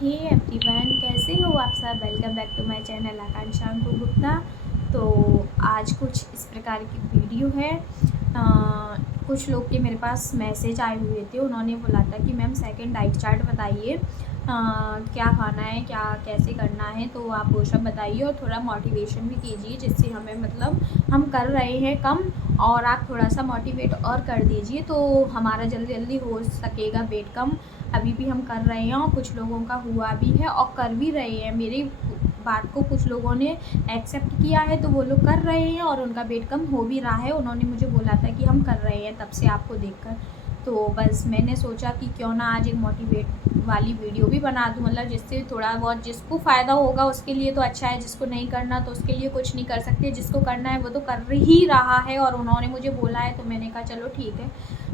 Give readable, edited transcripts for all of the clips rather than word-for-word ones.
Hey everyone, कैसे हो आप सब। Welcome back to my channel Akanksha Gupta. तो आज कुछ इस प्रकार की वीडियो है। कुछ लोग के मेरे पास मैसेज आए हुए थे, उन्होंने बोला था कि मैम सेकंड डाइट चार्ट बताइए, क्या खाना है, क्या कैसे करना है, तो आप वो सब बताइए और थोड़ा मोटिवेशन भी कीजिए, जिससे हमें मतलब हम कर रहे हैं कम और आप थोड़ा सा मोटिवेट और कर दीजिए तो हमारा जल्दी जल्दी हो सकेगा वेट कम। अभी भी हम कर रहे हैं और कुछ लोगों का हुआ भी है और कर भी रहे हैं। मेरी बात को कुछ लोगों ने एक्सेप्ट किया है तो वो लोग कर रहे हैं और उनका वेट कम हो भी रहा है। उन्होंने मुझे बोला था कि हम कर रहे हैं तब से आपको देखकर, तो बस मैंने सोचा कि क्यों ना आज एक मोटिवेट वाली वीडियो भी बना दूँ, मतलब जिससे थोड़ा बहुत जिसको फ़ायदा होगा उसके लिए तो अच्छा है, जिसको नहीं करना तो उसके लिए कुछ नहीं कर सकते। जिसको करना है वो तो कर ही रहा है और उन्होंने मुझे बोला है तो मैंने कहा चलो ठीक है,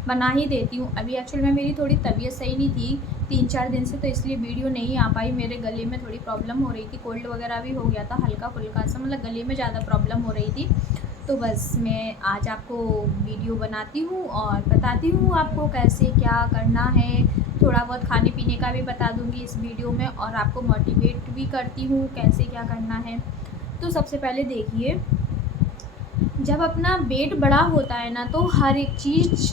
बना ही देती हूँ। अभी एक्चुअल में मेरी थोड़ी तबीयत सही नहीं थी 3-4 दिन से, तो इसलिए वीडियो नहीं आ पाई। मेरे गले में थोड़ी प्रॉब्लम हो रही थी, कोल्ड वगैरह भी हो गया था हल्का फुल्का सा, मतलब गले में ज़्यादा प्रॉब्लम हो रही थी। तो बस मैं आज आपको वीडियो बनाती हूँ और बताती हूँ आपको कैसे क्या करना है। थोड़ा बहुत खाने पीने का भी बता दूँगी इस वीडियो में और आपको मोटिवेट भी करती हूँ कैसे क्या करना है। तो सबसे पहले देखिए, जब अपना वेट बड़ा होता है ना तो हर एक चीज़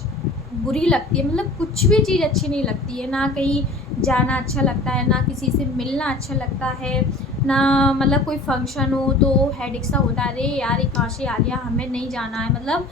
बुरी लगती है, मतलब कुछ भी चीज़ अच्छी नहीं लगती है। ना कहीं जाना अच्छा लगता है, ना किसी से मिलना अच्छा लगता है, ना मतलब कोई फंक्शन हो तो हेडेक सा होता है, अरे यार ये कहाँ से आ गया, हमें नहीं जाना है मतलब।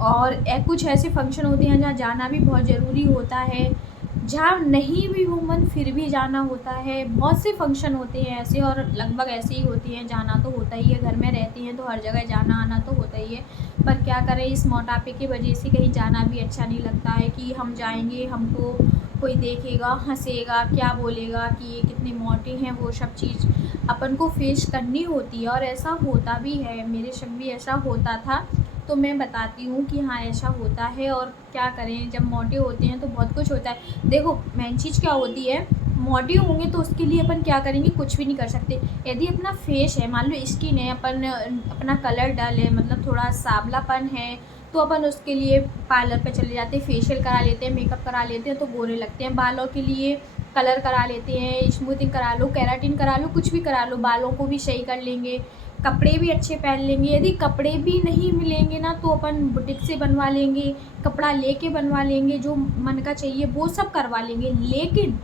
और कुछ ऐसे फंक्शन होते हैं जहाँ जाना भी बहुत ज़रूरी होता है, जहाँ नहीं भी हो मन फिर भी जाना होता है। बहुत से फंक्शन होते हैं ऐसे और लगभग ऐसे ही होती हैं, जाना तो होता ही है, घर में रहती हैं तो हर जगह जाना आना तो होता ही है। पर क्या करें, इस मोटापे की वजह से कहीं जाना भी अच्छा नहीं लगता है कि हम जाएंगे हमको कोई देखेगा, हंसेगा, क्या बोलेगा कि ये कितने मोटे हैं, वो सब चीज़ अपन को फेस करनी होती है और ऐसा होता भी है। मेरे संग भी ऐसा होता था, तो मैं बताती हूँ कि हाँ ऐसा होता है और क्या करें। जब मोटे होते हैं तो बहुत कुछ होता है। देखो मेन चीज़ क्या होती है, मोटे होंगे तो उसके लिए अपन क्या करेंगे, कुछ भी नहीं कर सकते। यदि अपना फेस है, मान लो स्किन है, अपन अपना कलर डल है, मतलब थोड़ा सांवलापन है, तो अपन उसके लिए पार्लर पे चले जाते हैं, फेशियल करा लेते हैं, मेकअप करा लेते हैं तो गोरे लगते हैं। बालों के लिए कलर करा लेते हैं, स्मूथिंग करा लो, केराटिन करा लो, कुछ भी करा लो, बालों को भी सही कर लेंगे। कपड़े भी अच्छे पहन लेंगे। यदि कपड़े भी नहीं मिलेंगे ना तो अपन बुटीक से बनवा लेंगे, कपड़ा लेके बनवा लेंगे, जो मन का चाहिए वो सब करवा लेंगे। लेकिन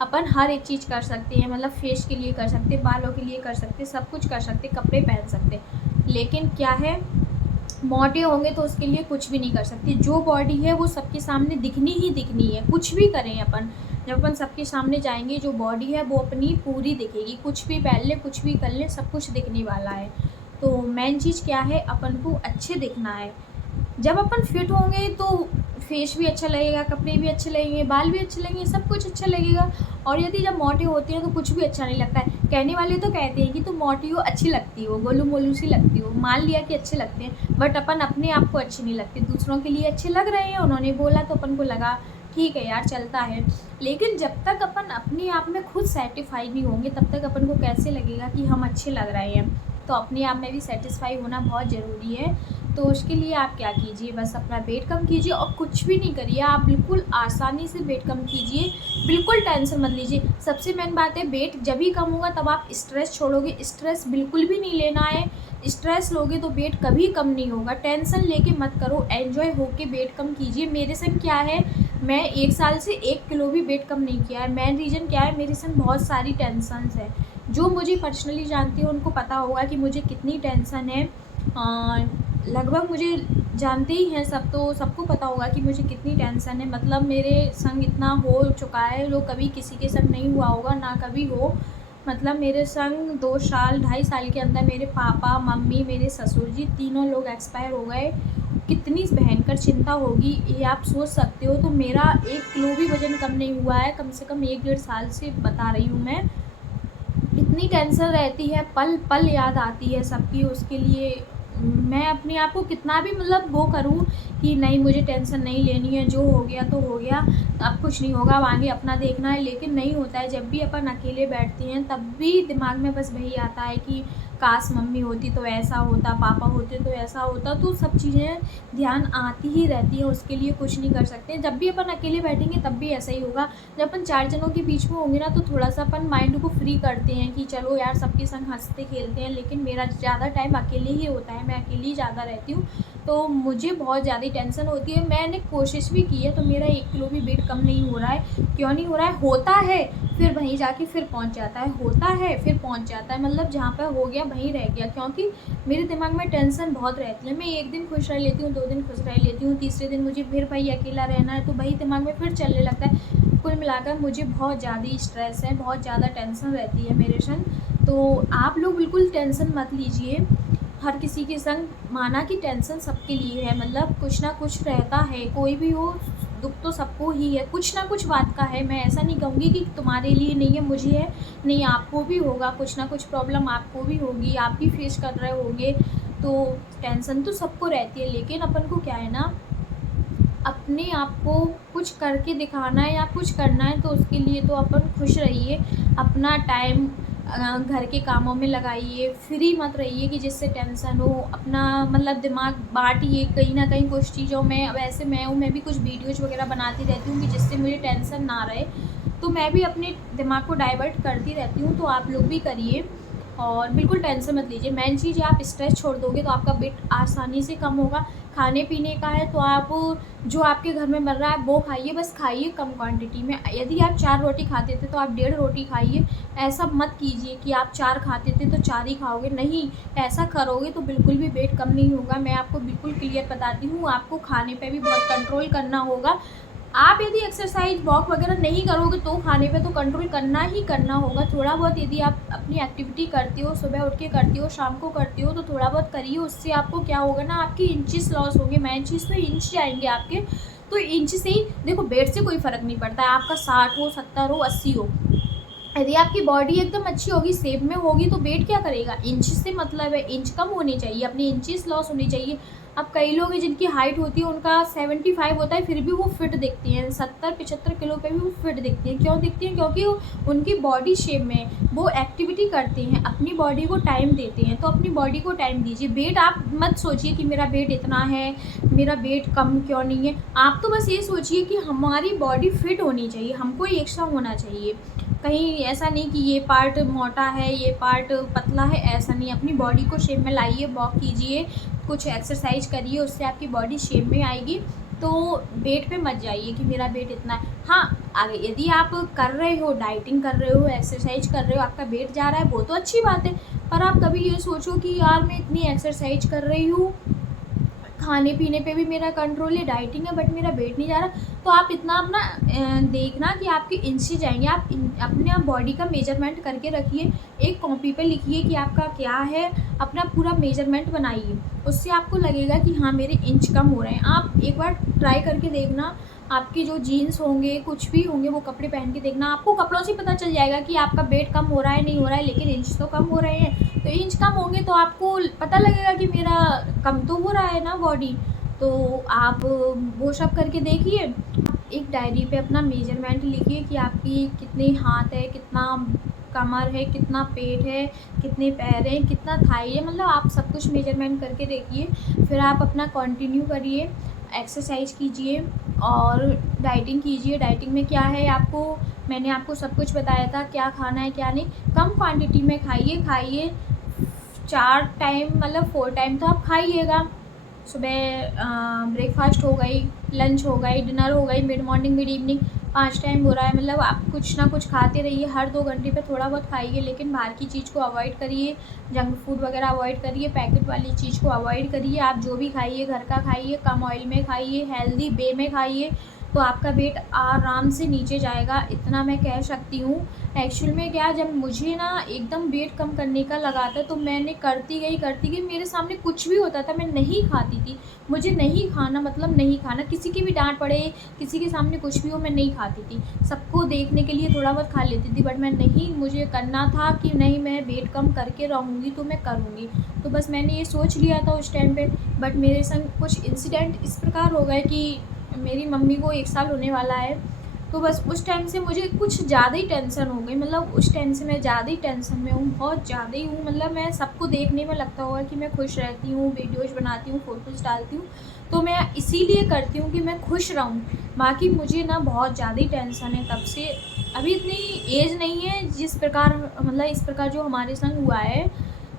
अपन हर एक चीज़ कर सकते हैं, मतलब फेस के लिए कर सकते, बालों के लिए कर सकते, सब कुछ कर सकते, कपड़े पहन सकते। लेकिन क्या है, मोटे होंगे तो उसके लिए कुछ भी नहीं कर सकते। जो बॉडी है वो सबके सामने दिखनी ही दिखनी है, कुछ भी करें अपन। जब अपन सबके सामने जाएंगे जो बॉडी है वो अपनी पूरी दिखेगी, कुछ भी पहन ले, कुछ भी कर ले, सब कुछ दिखने वाला है। तो मेन चीज़ क्या है, अपन को अच्छे दिखना है। जब अपन फिट होंगे तो फेस भी अच्छा लगेगा, कपड़े भी अच्छे लगेंगे, बाल भी अच्छे लगेंगे, सब कुछ अच्छा लगेगा। और यदि जब मोटे होते हैं तो कुछ भी अच्छा नहीं लगता है। कहने वाले तो कहते हैं कि तुम मोटी हो, अच्छी लगती हो, गोलू मोलू सी लगती हो, मान लिया कि अच्छे लगते हैं, बट अपन अपने आप को अच्छे नहीं लगते। दूसरों के लिए अच्छे लग रहे हैं, उन्होंने बोला तो अपन को लगा ठीक है यार चलता है। लेकिन जब तक अपन अपने आप में खुद सेटिस्फाई नहीं होंगे तब तक अपन को कैसे लगेगा कि हम अच्छे लग रहे हैं। तो अपने आप में भी सेटिस्फाई होना बहुत ज़रूरी है। तो उसके लिए आप क्या कीजिए, बस अपना वेट कम कीजिए और कुछ भी नहीं करिए, आप बिल्कुल आसानी से वेट कम कीजिए, बिल्कुल टेंशन मत लीजिए। सबसे मेन बात है, वेट जब भी कम होगा तब आप स्ट्रेस छोड़ोगे, स्ट्रेस बिल्कुल भी नहीं लेना है। स्ट्रेस लोगे तो वेट कभी कम नहीं होगा। टेंशन लेके मत करो, एन्जॉय होके वेट कम कीजिए। मेरे संग क्या है, मैं 1 साल से 1 किलो भी वेट कम नहीं किया है। मेन रीज़न क्या है, मेरे संग बहुत सारी टेंशन्स है। जो मुझे पर्सनली जानती है उनको पता होगा कि मुझे कितनी टेंशन है। लगभग मुझे जानते ही हैं सब, तो सबको पता होगा कि मुझे कितनी टेंशन है। मतलब मेरे संग इतना हो चुका है जो कभी किसी के संग नहीं हुआ होगा, ना कभी हो। मतलब मेरे संग 2 साल 2.5 साल के अंदर मेरे पापा मम्मी मेरे ससुर जी तीनों लोग एक्सपायर हो गए। कितनी भयंकर चिंता होगी ये आप सोच सकते हो। तो मेरा 1 किलो भी वज़न कम नहीं हुआ है, कम से कम 1-1.5 साल से बता रही हूँ मैं। इतनी टेंशन रहती है, पल पल याद आती है सबकी। उसके लिए मैं अपने आप को कितना भी मतलब वो करूँ कि नहीं मुझे टेंशन नहीं लेनी है, जो हो गया तो हो गया, अब कुछ नहीं होगा, अब आगे अपना देखना है। लेकिन नहीं होता है। जब भी अपन अकेले बैठते हैं तब भी दिमाग में बस वही आता है कि काश मम्मी होती तो ऐसा होता, पापा होते तो ऐसा होता। तो सब चीज़ें ध्यान आती ही रहती हैं, उसके लिए कुछ नहीं कर सकते। जब भी अपन अकेले बैठेंगे तब भी ऐसा ही होगा। जब अपन 4 जनों के बीच में होंगे ना तो थोड़ा-सा अपन माइंड को फ्री करते हैं कि चलो यार सबके संग हँसते खेलते हैं। लेकिन मेरा ज़्यादा टाइम अकेले ही होता है, मैं अकेली ही ज़्यादा रहती हूँ, तो मुझे बहुत ज़्यादा टेंशन होती है। मैंने कोशिश भी की है तो मेरा 1 किलो भी वेट कम नहीं हो रहा है। क्यों नहीं हो रहा है? होता है, फिर वहीं जाके फिर पहुँच जाता है, होता है फिर पहुँच जाता है, मतलब जहाँ पे हो गया वहीं रह गया। क्योंकि मेरे दिमाग में टेंशन बहुत रहती है। मैं 1 दिन खुश रह लेती हूँ, 2 दिन खुश रह लेती हूँ, तीसरे दिन मुझे फिर वही अकेला रहना है, तो वही दिमाग में फिर चलने लगता है। कुल मिलाकर मुझे बहुत ज़्यादा स्ट्रेस है, बहुत ज़्यादा टेंशन रहती है मेरे संग। तो आप लोग बिल्कुल टेंशन मत लीजिए। हर किसी के संग माना कि टेंशन सबके लिए है, मतलब कुछ ना कुछ रहता है, कोई भी हो दुख तो सबको ही है, कुछ ना कुछ बात का है। मैं ऐसा नहीं कहूँगी कि तुम्हारे लिए नहीं है, मुझे है, नहीं आपको भी होगा, कुछ ना कुछ प्रॉब्लम आपको भी होगी, आप भी फेस कर रहे होंगे। तो टेंशन तो सबको रहती है, लेकिन अपन को क्या है ना, अपने आप को कुछ करके दिखाना है या कुछ करना है, तो उसके लिए तो अपन खुश रहिए। अपना टाइम घर के कामों में लगाइए, फ्री मत रहिए कि जिससे टेंशन हो। अपना मतलब दिमाग बाँटिए कहीं न कहीं कुछ चीज़ों में। वैसे मैं भी कुछ वीडियोज़ वग़ैरह बनाती रहती हूँ कि जिससे मुझे टेंशन ना रहे, तो मैं भी अपने दिमाग को डाइवर्ट करती रहती हूँ, तो आप लोग भी करिए और बिल्कुल टेंशन मत लीजिए। मेन चीज़ है आप स्ट्रेस छोड़ दोगे तो आपका वेट आसानी से कम होगा। खाने-पीने का है तो आप जो आपके घर में बन रहा है वो खाइए, बस खाइए कम क्वांटिटी में। यदि आप 4 रोटी खाते थे तो आप 1.5 रोटी खाइए। ऐसा मत कीजिए कि आप 4 खाते थे तो 4 ही खाओगे, नहीं, ऐसा करोगे तो बिल्कुल भी वेट कम नहीं होगा। मैं आपको बिल्कुल क्लियर बताती हूँ, आपको खाने पे भी बहुत कंट्रोल करना होगा। आप यदि एक्सरसाइज वॉक वगैरह नहीं करोगे तो खाने पे तो कंट्रोल करना ही करना होगा। थोड़ा बहुत यदि आप अपनी एक्टिविटी करते हो, सुबह उठ के करते हो, शाम को करते हो, तो थोड़ा बहुत करिए। उससे आपको क्या होगा ना, आपके इंचेस लॉस होंगे। मेन चीज़ तो इंच जाएंगे आपके, तो इंच से ही देखो, वेट से कोई फ़र्क नहीं पड़ता है, आपका 60 हो, 70 हो, 80 हो। यदि आपकी बॉडी एकदम अच्छी होगी, शेप में होगी, तो वेट क्या करेगा, इंच से मतलब है। इंच कम होनी चाहिए, अपनी इंचेस लॉस होनी चाहिए। अब कई लोग हैं जिनकी हाइट होती है, उनका 75 होता है, फिर भी वो फिट दिखती हैं। 70-75 किलो पे भी वो फिट दिखती हैं। क्यों दिखती हैं? क्योंकि उनकी बॉडी शेप में वो एक्टिविटी करते हैं, अपनी बॉडी को टाइम देते हैं। तो अपनी बॉडी को टाइम दीजिए। वेट आप मत सोचिए कि मेरा वेट इतना है, मेरा वेट कम क्यों नहीं है। आप तो बस ये सोचिए कि हमारी बॉडी फिट होनी चाहिए, हमको ही एक्स्ट्रा होना चाहिए। कहीं ऐसा नहीं कि ये पार्ट मोटा है, ये पार्ट पतला है, ऐसा नहीं। अपनी बॉडी को शेप में लाइए, वॉक कीजिए, कुछ एक्सरसाइज करिए, उससे आपकी बॉडी शेप में आएगी। तो वेट पे मत जाइए कि मेरा वेट इतना है। हाँ, आगे यदि आप कर रहे हो, डाइटिंग कर रहे हो, एक्सरसाइज कर रहे हो, आपका वेट जा रहा है, वो तो अच्छी बात है। पर आप कभी ये सोचो कि यार मैं इतनी एक्सरसाइज कर रही हूँ, खाने पीने पे भी मेरा कंट्रोल है, डाइटिंग है, बट मेरा वेट नहीं जा रहा। तो आप इतना अपना देखना कि आपके इंच जाएंगे। आप अपने बॉडी का मेजरमेंट करके रखिए, एक कॉपी पे लिखिए कि आपका क्या है, अपना पूरा मेजरमेंट बनाइए। उससे आपको लगेगा कि हाँ मेरे इंच कम हो रहे हैं। आप एक बार ट्राई करके देखना, आपके जो जीन्स होंगे, कुछ भी होंगे, वो कपड़े पहन के देखना, आपको कपड़ों से पता चल जाएगा कि आपका वेट कम हो रहा है, नहीं हो रहा है, लेकिन इंच तो कम हो रहे हैं। तो इंच कम होंगे तो आपको पता लगेगा कि मेरा कम तो हो रहा है ना बॉडी। तो आप वो सब करके देखिए। एक डायरी पे अपना मेजरमेंट लिखिए कि आपकी कितने हाथ है, कितना कमर है, कितना पेट है, कितने पैर हैं, कितना थाई है, मतलब आप सब कुछ मेजरमेंट करके देखिए। फिर आप अपना कंटिन्यू करिए, एक्सरसाइज कीजिए और डाइटिंग कीजिए। डाइटिंग में क्या है, आपको मैंने आपको सब कुछ बताया था, क्या खाना है क्या नहीं। कम क्वांटिटी में खाइए 4 टाइम, मतलब 4 टाइम तो आप खाइएगा। सुबह ब्रेकफास्ट हो गई, लंच हो गई, डिनर हो गई, mid morning, mid evening, 5 time हो रहा है। मतलब आप कुछ ना कुछ खाते रहिए, हर 2 घंटे पे थोड़ा बहुत खाइए, लेकिन बाहर की चीज़ को अवॉइड करिए, जंक फूड वगैरह अवॉइड करिए, पैकेट वाली चीज़ को अवॉइड करिए। आप जो भी खाइए घर का खाइए, कम ऑयल में खाइए, हेल्दी वे में खाइए, तो आपका वेट आराम से नीचे जाएगा, इतना मैं कह सकती हूँ। एक्चुअल में क्या, जब मुझे ना एकदम वेट कम करने का लगा था तो मैंने करती गई, मेरे सामने कुछ भी होता था मैं नहीं खाती थी। मुझे नहीं खाना मतलब नहीं खाना, किसी की भी डांट पड़े, किसी के सामने कुछ भी हो, मैं नहीं खाती थी। सबको देखने के लिए थोड़ा बहुत खा लेती थी, बट मैं नहीं, मुझे करना था कि नहीं मैं वेट कम करके रहूँगी तो मैं करूँगी। तो बस मैंने ये सोच लिया था उस टाइम पे। बट मेरे संग कुछ इंसिडेंट इस प्रकार हो गए कि मेरी मम्मी को 1 साल होने वाला है। तो बस उस टाइम से मुझे कुछ ज़्यादा ही टेंशन हो गई, मतलब उस टाइम से मैं ज़्यादा ही टेंशन में हूँ, बहुत ज़्यादा ही हूँ। मतलब मैं सबको देखने में लगता होगा कि मैं खुश रहती हूँ, वीडियोज़ बनाती हूँ, फ़ोटोज़ डालती हूँ, तो मैं इसीलिए करती हूँ कि मैं खुश रहूँ। बाकी मुझे ना बहुत ज़्यादा ही टेंशन है तब से। अभी इतनी एज नहीं है जिस प्रकार, मतलब इस प्रकार जो हमारे संग हुआ है,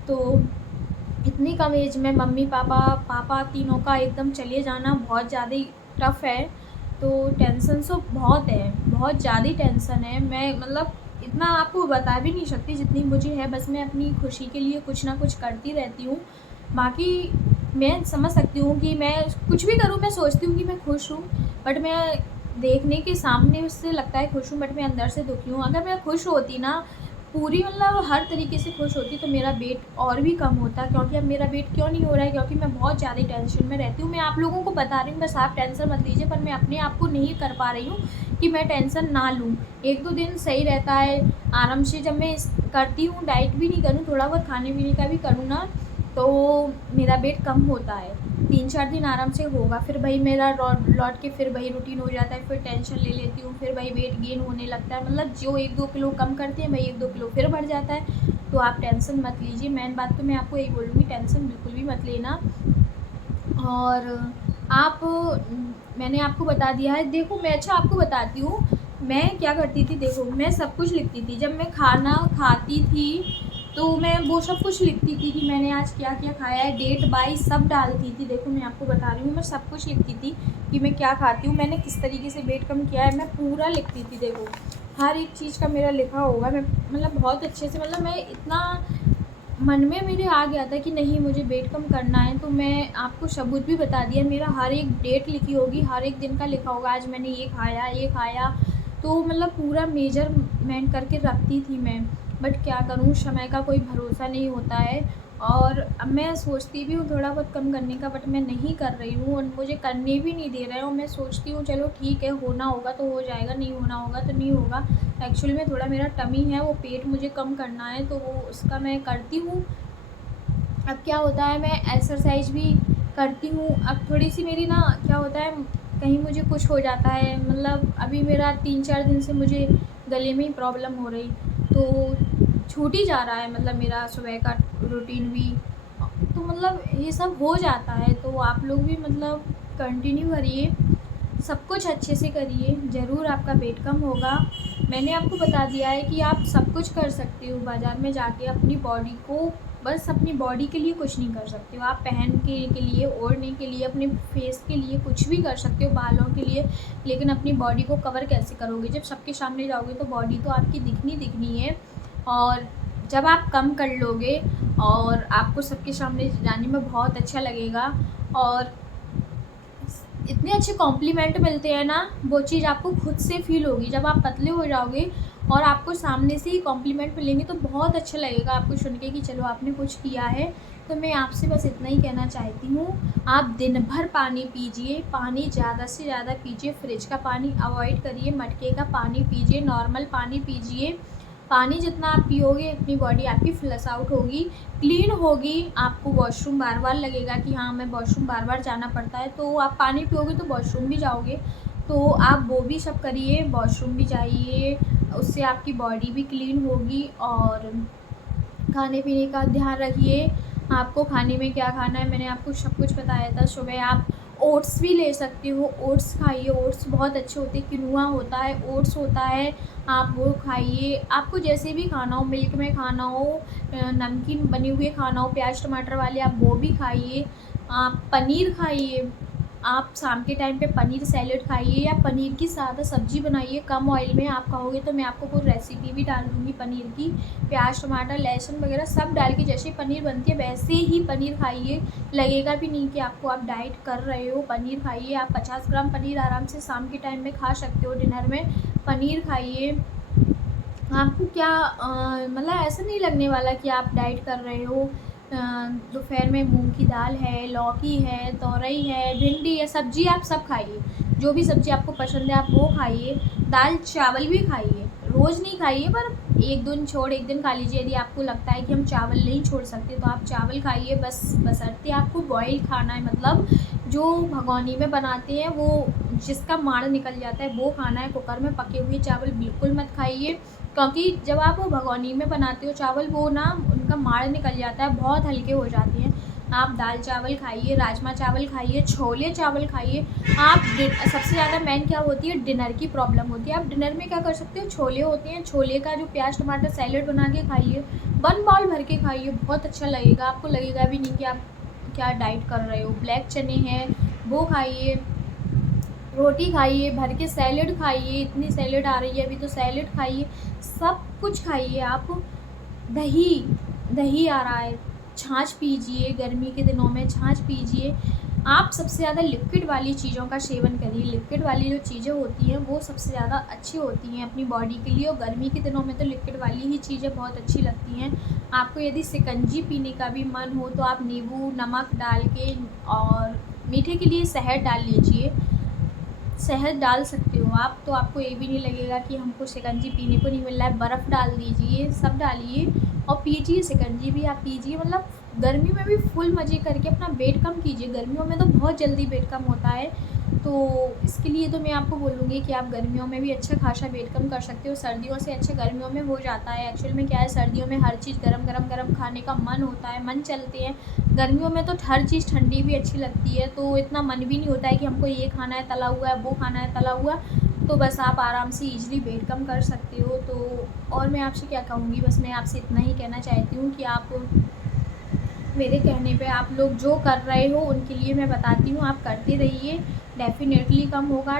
तो इतनी कम एज में मम्मी पापा तीनों का एकदम चले जाना बहुत ज़्यादा ही टफ़ है। तो टेंशन तो बहुत है, बहुत ज़्यादा ही टेंशन है। मैं मतलब इतना आपको बता भी नहीं सकती जितनी मुझे है। बस मैं अपनी खुशी के लिए कुछ ना कुछ करती रहती हूँ। बाकी मैं समझ सकती हूँ कि मैं कुछ भी करूँ, मैं सोचती हूँ कि मैं खुश हूँ, बट मैं देखने के सामने उससे लगता है खुश हूँ, बट मैं अंदर से दुखी हूँ। अगर मैं खुश होती ना पूरी, मतलब हर तरीके से खुश होती, तो मेरा वेट और भी कम होता। क्योंकि अब मेरा वेट क्यों नहीं हो रहा है, क्योंकि मैं बहुत ज़्यादा टेंशन में रहती हूँ। मैं आप लोगों को बता रही हूँ, बस आप टेंशन मत लीजिए, पर मैं अपने आप को नहीं कर पा रही हूँ कि मैं टेंशन ना लूँ। 1-2 दिन सही रहता है आराम से, जब मैं करती हूँ, डाइट भी नहीं करूँ, थोड़ा बहुत खाने पीने का भी करूँ ना, तो मेरा वेट कम होता है। 3-4 दिन आराम से होगा, फिर वही मेरा लौट के फिर वही रूटीन हो जाता है। फिर टेंशन ले लेती हूँ, फिर वही वेट गेन होने लगता है। मतलब जो 1-2 किलो कम करते हैं, वही 1-2 किलो फिर बढ़ जाता है। तो आप टेंशन मत लीजिए, मेन बात तो मैं आपको यही बोलूँगी, टेंशन बिल्कुल भी मत लेना। और आप मैंने आपको बता दिया है। देखो मैं अच्छा आपको बताती हूँ, मैं क्या करती थी। देखो मैं सब कुछ लिखती थी, जब मैं खाना खाती थी तो मैं वो सब कुछ लिखती थी कि मैंने आज क्या-क्या खाया है, डेट बाई सब डालती थी। देखो मैं आपको बता रही हूँ, मैं सब कुछ लिखती थी कि मैं क्या खाती हूँ, मैंने किस तरीके से वेट कम किया है, मैं पूरा लिखती थी। देखो हर एक चीज़ का मेरा लिखा होगा। मैं मतलब बहुत अच्छे से, मतलब मैं इतना मन में मेरे आ गया था कि नहीं मुझे वेट कम करना है। तो मैं आपको सबूत भी बता दिया, मेरा हर एक डेट लिखी होगी, हर एक दिन का लिखा होगा, आज मैंने ये खाया, ये खाया। तो मतलब पूरा मेजरमेंट करके रखती थी मैं। बट क्या करूँ, समय का कोई भरोसा नहीं होता है। और अब मैं सोचती भी हूँ थोड़ा बहुत कम करने का, बट मैं नहीं कर रही हूँ और मुझे करने भी नहीं दे रहे हैं। और मैं सोचती हूँ चलो ठीक है, होना होगा तो हो जाएगा, नहीं होना होगा तो नहीं होगा। एक्चुअली में थोड़ा मेरा टमी है, वो पेट मुझे कम करना है, तो वो उसका मैं करती हूँ। अब क्या होता है, मैं एक्सरसाइज भी करती हूँ। अब थोड़ी-सी मेरी ना क्या होता है, कहीं मुझे कुछ हो जाता है, मतलब अभी मेरा 3-4 दिन से मुझे गले में ही प्रॉब्लम हो रही, तो छूट ही जा रहा है, मतलब मेरा सुबह का रूटीन भी। तो मतलब ये सब हो जाता है, तो आप लोग भी मतलब कंटिन्यू करिए, सब कुछ अच्छे से करिए, ज़रूर आपका वेट कम होगा। मैंने आपको बता दिया है कि आप सब कुछ कर सकते हो बाज़ार में जाके अपनी बॉडी को, बस अपनी बॉडी के लिए कुछ नहीं कर सकते हो। आप पहनने के लिए, ओढ़ने के लिए, अपने फेस के लिए कुछ भी कर सकते हो, बालों के लिए। लेकिन अपनी बॉडी को कवर कैसे करोगे? जब सबके सामने जाओगे तो बॉडी तो आपकी दिखनी है। और जब आप कम कर लोगे और आपको सबके सामने जाने में बहुत अच्छा लगेगा, और इतने अच्छे कॉम्प्लीमेंट मिलते हैं ना, वो चीज़ आपको खुद से फ़ील होगी। जब आप पतले हो जाओगे और आपको सामने से ही कॉम्प्लीमेंट मिलेंगे, तो बहुत अच्छा लगेगा आपको सुन के कि चलो आपने कुछ किया है। तो मैं आपसे बस इतना ही कहना चाहती हूँ, आप दिन भर पानी पीजिए, पानी ज़्यादा से ज़्यादा पीजिए, फ्रिज का पानी अवॉइड करिए, मटके का पानी पीजिए, नॉर्मल पानी पीजिए। पानी जितना आप पियोगे, अपनी बॉडी आपकी फ्लश आउट होगी, क्लीन होगी। आपको वॉशरूम बार-बार लगेगा कि हाँ, हमें वॉशरूम बार-बार जाना पड़ता है, तो आप पानी पियोगे तो वॉशरूम भी जाओगे। तो आप वो भी सब करिए, वॉशरूम भी जाइए, उससे आपकी बॉडी भी क्लीन होगी। और खाने-पीने का ध्यान रखिए, आपको खाने में क्या खाना है, मैंने आपको सब कुछ बताया था। सुबह आप ओट्स भी ले सकते हो, ओट्स खाइए, ओट्स बहुत अच्छे होते हैं, किनुआ होता है, ओट्स होता है, आप वो खाइए। आपको जैसे भी खाना हो, मिल्क में खाना हो, नमकीन बने हुए खाना हो, प्याज़ टमाटर वाले, आप वो भी खाइए। आप पनीर खाइए, आप शाम के टाइम पे पनीर सैलेड खाइए, या पनीर की सादा सब्ज़ी बनाइए कम ऑयल में। आप कहोगे तो मैं आपको कोई रेसिपी भी डाल दूँगी पनीर की, प्याज़ टमाटर लहसुन वगैरह सब डाल के जैसे पनीर बनती है वैसे ही पनीर खाइए। लगेगा भी नहीं कि आप डाइट कर रहे हो। पनीर खाइए, आप 50 ग्राम पनीर आराम से शाम के टाइम में खा सकते हो, डिनर में पनीर खाइए। आपको क्या मतलब ऐसा नहीं लगने वाला कि आप डाइट कर रहे हो। दोपहर में मूँग की दाल है, लौकी है, तोरई है, भिंडी है, सब्ज़ी आप सब खाइए। जो भी सब्ज़ी आपको पसंद है आप वो खाइए। दाल चावल भी खाइए, रोज़ नहीं खाइए पर एक दिन छोड़ एक दिन खा लीजिए। यदि आपको लगता है कि हम चावल नहीं छोड़ सकते तो आप चावल खाइए, बस बशर्ते आपको बॉयल खाना है, मतलब जो भगोनी में बनाते हैं वो जिसका माड़ निकल जाता है वो खाना है। कुकर में पके हुए चावल बिल्कुल मत खाइए, क्योंकि जब आप वो भगोनी में बनाते हो चावल, वो ना उनका माड़ निकल जाता है, बहुत हल्के हो जाते हैं। आप दाल चावल खाइए, राजमा चावल खाइए, छोले चावल खाइए। आप सबसे ज़्यादा मेन क्या होती है, डिनर की प्रॉब्लम होती है। आप डिनर में क्या कर सकते हो, छोले होते हैं, छोले का जो प्याज टमाटर सैलेड बना के खाइए, 1 बाउल भर के खाइए, बहुत अच्छा लगेगा। आपको लगेगा भी नहीं कि आप क्या डाइट कर रहे हो। ब्लैक चने हैं वो खाइए, रोटी खाइए, भर के सैलेड खाइए, इतनी सैलेड आ रही है अभी तो सैलेड खाइए, सब कुछ खाइए आप। दही दही आ रहा है, छाछ पीजिए, गर्मी के दिनों में छाछ पीजिए। आप सबसे ज़्यादा लिक्विड वाली चीज़ों का सेवन करिए। लिक्विड वाली जो चीज़ें होती हैं वो सबसे ज़्यादा अच्छी होती हैं अपनी बॉडी के लिए, और गर्मी के दिनों में तो लिक्विड वाली ही चीज़ें बहुत अच्छी लगती हैं। आपको यदि शिकंजी पीने का भी मन हो तो आप नींबू नमक डाल के, और मीठे के लिए शहद डाल लीजिए, शहद डाल सकते हो आप, तो आपको ये भी नहीं लगेगा कि हमको शिकंजी पीने को नहीं मिल रहा है। बर्फ़ डाल दीजिए, सब डालिए और पीजिए, शिकंजी भी आप पीजिए। मतलब गर्मी में भी फुल मज़े करके अपना वेट कम कीजिए। गर्मियों में तो बहुत जल्दी वेट कम होता है, तो इसके लिए तो मैं आपको बोलूँगी कि आप गर्मियों में भी अच्छा खासा वेट कम कर सकते हो। सर्दियों से अच्छा गर्मियों में हो जाता है। एक्चुअल में क्या है, सर्दियों में हर चीज़ गरम खाने का मन होता है, मन चलते हैं। गर्मियों में तो हर चीज़ ठंडी भी अच्छी लगती है, तो इतना मन भी नहीं होता है कि हमको ये खाना है तला हुआ है, वो खाना है तला हुआ। तो बस आप आराम से ईज़िली वेट कम कर सकते हो। तो और मैं आपसे क्या कहूँगी, बस मैं आपसे इतना ही कहना चाहती हूँ कि आप मेरे कहने पे आप लोग जो कर रहे हो उनके लिए मैं बताती हूँ, आप करते रहिए, डेफ़िनेटली कम होगा।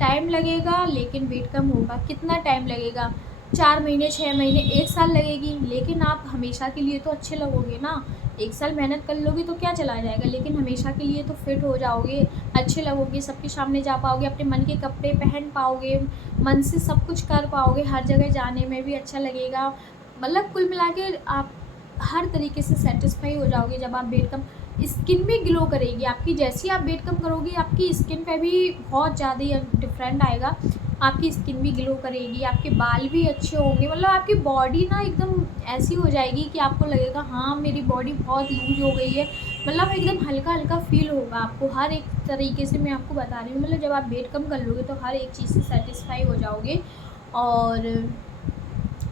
टाइम लगेगा लेकिन वेट कम होगा। कितना टाइम लगेगा, 4 महीने 6 महीने 1 साल लगेगी, लेकिन आप हमेशा के लिए तो अच्छे लगोगे ना। 1 साल मेहनत कर लोगे तो क्या चला जाएगा, लेकिन हमेशा के लिए तो फिट हो जाओगे, अच्छे लगोगे, सबके सामने जा पाओगे, अपने मन के कपड़े पहन पाओगे, मन से सब कुछ कर पाओगे, हर जगह जाने में भी अच्छा लगेगा। मतलब कुल मिला के आप हर तरीके से सैटिस्फाई हो जाओगे जब आप वेट कम। स्किन भी ग्लो करेगी आपकी, जैसे ही आप वेट कम करोगे आपकी स्किन पे भी बहुत ज़्यादा डिफरेंट आएगा। आपकी स्किन भी ग्लो करेगी, आपके बाल भी अच्छे होंगे, मतलब आपकी बॉडी ना एकदम ऐसी हो जाएगी कि आपको लगेगा हाँ मेरी बॉडी बहुत लूज हो गई है। मतलब एकदम हल्का हल्का फील होगा आपको, हर एक तरीके से मैं आपको बता रही हूँ। मतलब जब आप वेट कम कर लोगे तो हर एक चीज़ से सेटिस्फाई हो जाओगे। और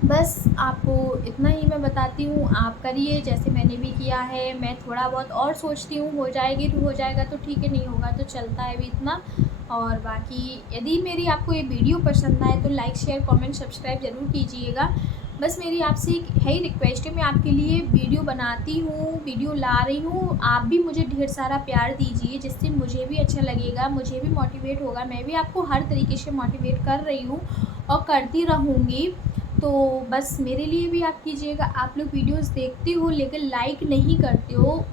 बस आपको इतना ही मैं बताती हूँ, आप करिए जैसे मैंने भी किया है। मैं थोड़ा बहुत और सोचती हूँ, हो जाएगी तो हो जाएगा तो ठीक है, नहीं होगा तो चलता है भी इतना। और बाकी यदि मेरी आपको ये वीडियो पसंद आए तो लाइक शेयर कमेंट सब्सक्राइब ज़रूर कीजिएगा। बस मेरी आपसे एक है ही रिक्वेस्ट है, मैं आपके लिए वीडियो बनाती हूँ, वीडियो ला रही हूँ, आप भी मुझे ढेर सारा प्यार दीजिए, जिससे मुझे भी अच्छा लगेगा, मुझे भी मोटिवेट होगा। मैं भी आपको हर तरीके से मोटिवेट कर रही हूँ और करती रहूँगी। तो बस मेरे लिए भी आप कीजिएगा। आप लोग वीडियोस देखते हो लेकिन लाइक नहीं करते हो।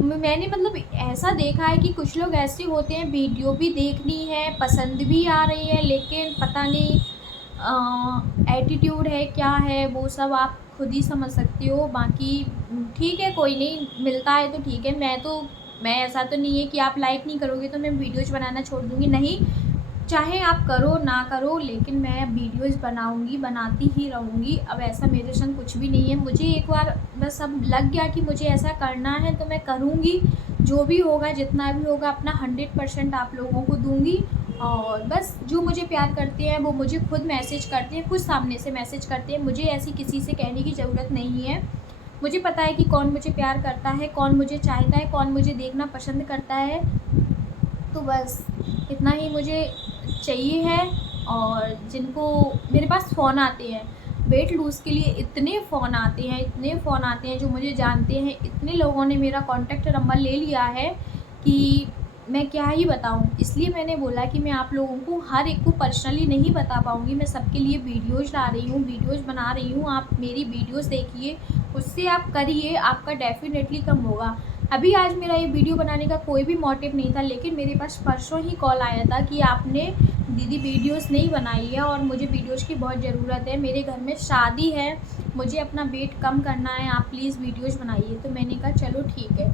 मैंने मतलब ऐसा देखा है कि कुछ लोग ऐसे होते हैं, वीडियो भी देखनी है, पसंद भी आ रही है, लेकिन पता नहीं एटीट्यूड है क्या है, वो सब आप खुद ही समझ सकते हो। बाकी ठीक है, कोई नहीं, मिलता है तो ठीक है। मैं ऐसा तो नहीं है कि आप लाइक नहीं करोगे तो मैं वीडियोज़ बनाना छोड़ दूँगी, नहीं। चाहे आप करो ना करो, लेकिन मैं वीडियोज़ बनाऊँगी, बनाती ही रहूँगी। अब ऐसा मेरे संग कुछ भी नहीं है। मुझे एक बार बस अब लग गया कि मुझे ऐसा करना है तो मैं करूँगी। जो भी होगा, जितना भी होगा, अपना 100% आप लोगों को दूँगी। और बस जो मुझे प्यार करते हैं वो मुझे खुद मैसेज करते हैं, खुद सामने से मैसेज करते हैं। मुझे ऐसी किसी से कहने की ज़रूरत नहीं है। मुझे पता है कि कौन मुझे प्यार करता है, कौन मुझे चाहता है, कौन मुझे देखना पसंद करता है। तो बस इतना ही मुझे चाहिए है। और जिनको मेरे पास फ़ोन आते हैं वेट लूज़ के लिए, इतने फ़ोन आते हैं, इतने फ़ोन आते हैं, जो मुझे जानते हैं, इतने लोगों ने मेरा कॉन्टैक्ट नंबर ले लिया है कि मैं क्या ही बताऊँ। इसलिए मैंने बोला कि मैं आप लोगों को हर एक को पर्सनली नहीं बता पाऊँगी। मैं सबके लिए वीडियोज़ ला रही हूँ, वीडियोज़ बना रही हूँ। आप मेरी वीडियोज़ देखिए, उससे आप करिए, आपका डेफ़िनेटली कम होगा। अभी आज मेरा ये वीडियो बनाने का कोई भी मोटिव नहीं था, लेकिन मेरे पास परसों ही कॉल आया था कि आपने दीदी वीडियोस नहीं बनाई है और मुझे वीडियोस की बहुत ज़रूरत है, मेरे घर में शादी है, मुझे अपना वेट कम करना है, आप प्लीज़ वीडियोस बनाइए। तो मैंने कहा चलो ठीक है।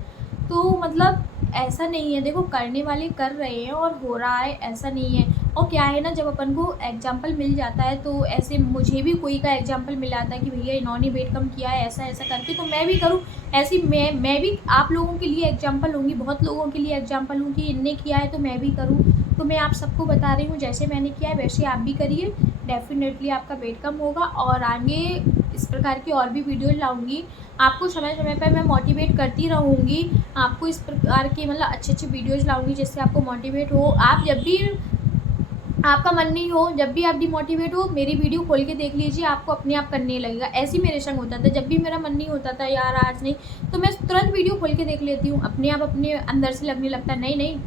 तो मतलब ऐसा नहीं है, देखो करने वाले कर रहे हैं और हो रहा है, ऐसा नहीं है। और क्या है ना, जब अपन को एग्जाम्पल मिल जाता है तो ऐसे मुझे भी कोई का एग्जाम्पल मिल जाता है कि भैया इन्होंने वेट कम किया है ऐसा ऐसा करके, तो मैं भी करूँ। ऐसी मैं भी आप लोगों के लिए एग्जाम्पल होंगी, बहुत लोगों के लिए एग्जाम्पल हूँ कि इनने किया है तो मैं भी करूँ। तो मैं आप सबको बता रही हूँ, जैसे मैंने किया है वैसे आप भी करिए, डेफिनेटली आपका वेट कम होगा। और आगे इस प्रकार की और भी वीडियो लाऊंगी, आपको समय समय पर मैं मोटिवेट करती रहूँगी, आपको इस प्रकार की मतलब अच्छे अच्छे वीडियोज़ लाऊंगी जिससे आपको मोटिवेट हो। आप जब भी आपका मन नहीं हो, जब भी आप डिमोटिवेट हो, मेरी वीडियो खोल के देख लीजिए, आपको अपने आप करने लगेगा। ऐसे ही मेरे संग होता था, जब भी मेरा मन नहीं होता था यार आज नहीं, तो मैं तुरंत वीडियो खोल के देख लेती हूँ, अपने आप अपने अंदर से लगने लगता है नहीं नहीं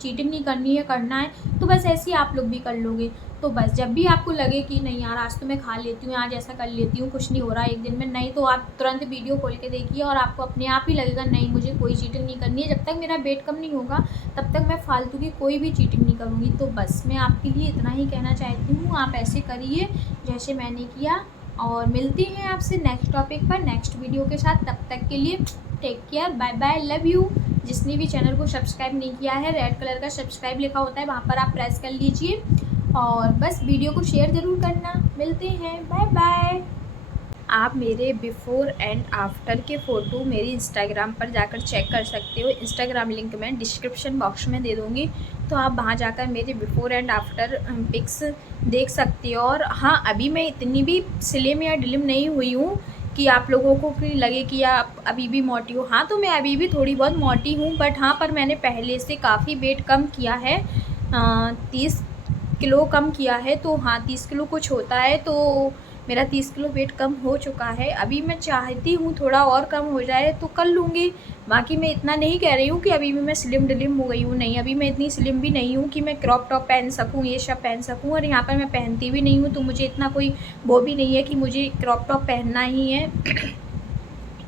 चीटिंग नहीं करनी है, करना है। तो बस ऐसे ही आप लोग भी कर लोगे। तो बस जब भी आपको लगे कि नहीं यार आज तो मैं खा लेती हूँ, आज ऐसा कर लेती हूँ, कुछ नहीं हो रहा एक दिन में, नहीं तो आप तुरंत वीडियो खोल के देखिए और आपको अपने आप ही लगेगा नहीं मुझे कोई चीटिंग नहीं करनी है। जब तक मेरा वेट कम नहीं होगा तब तक मैं फालतू की कोई भी चीटिंग नहीं करूँगी। तो बस मैं आपके लिए इतना ही कहना चाहती हूँ, आप ऐसे करिए जैसे मैंने किया। और मिलती हैं आपसे नेक्स्ट टॉपिक पर नेक्स्ट वीडियो के साथ। तब तक के लिए take care, bye bye, love you. जिसने भी चैनल को सब्सक्राइब नहीं किया है, रेड कलर का सब्सक्राइब लिखा होता है वहाँ पर आप प्रेस कर लीजिए और बस वीडियो को शेयर ज़रूर करना। मिलते हैं, बाय बाय। आप मेरे बिफ़ोर एंड आफ्टर के फ़ोटो मेरी इंस्टाग्राम पर जाकर चेक कर सकते हो। इंस्टाग्राम लिंक मैं डिस्क्रिप्शन बॉक्स में दे दूँगी, तो आप वहाँ जाकर मेरे बिफ़ोर एंड आफ्टर पिक्स देख सकते हो। और हाँ, अभी मैं इतनी भी स्लिम या डिलिम नहीं हुई हूँ कि आप लोगों को कि लगे कि आप अभी भी मोटी हो। हाँ, तो मैं अभी भी थोड़ी बहुत मोटी हूँ, बट हाँ, पर मैंने पहले से काफ़ी वेट कम किया है, 30 किलो कम किया है। तो हाँ, 30 किलो कुछ होता है, तो मेरा 30 किलो वेट कम हो चुका है। अभी मैं चाहती हूँ थोड़ा और कम हो जाए तो कर लूँगी। बाकी मैं इतना नहीं कह रही हूँ कि अभी भी मैं स्लिम डिलिम हो गई हूँ, नहीं, अभी मैं इतनी स्लिम भी नहीं हूँ कि मैं क्रॉप टॉप पहन सकूँ, ये सब पहन सकूँ। और यहाँ पर मैं पहनती भी नहीं हूँ, तो मुझे इतना कोई वो भी नहीं है कि मुझे क्रॉप टॉप पहनना ही है,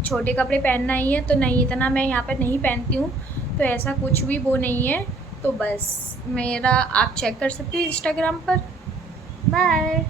छोटे कपड़े पहनना ही है, तो नहीं, इतना मैं यहाँ पर नहीं पहनती हूँ। तो ऐसा कुछ भी वो नहीं है। तो बस मेरा आप चेक कर सकते हो इंस्टाग्राम पर। बाय।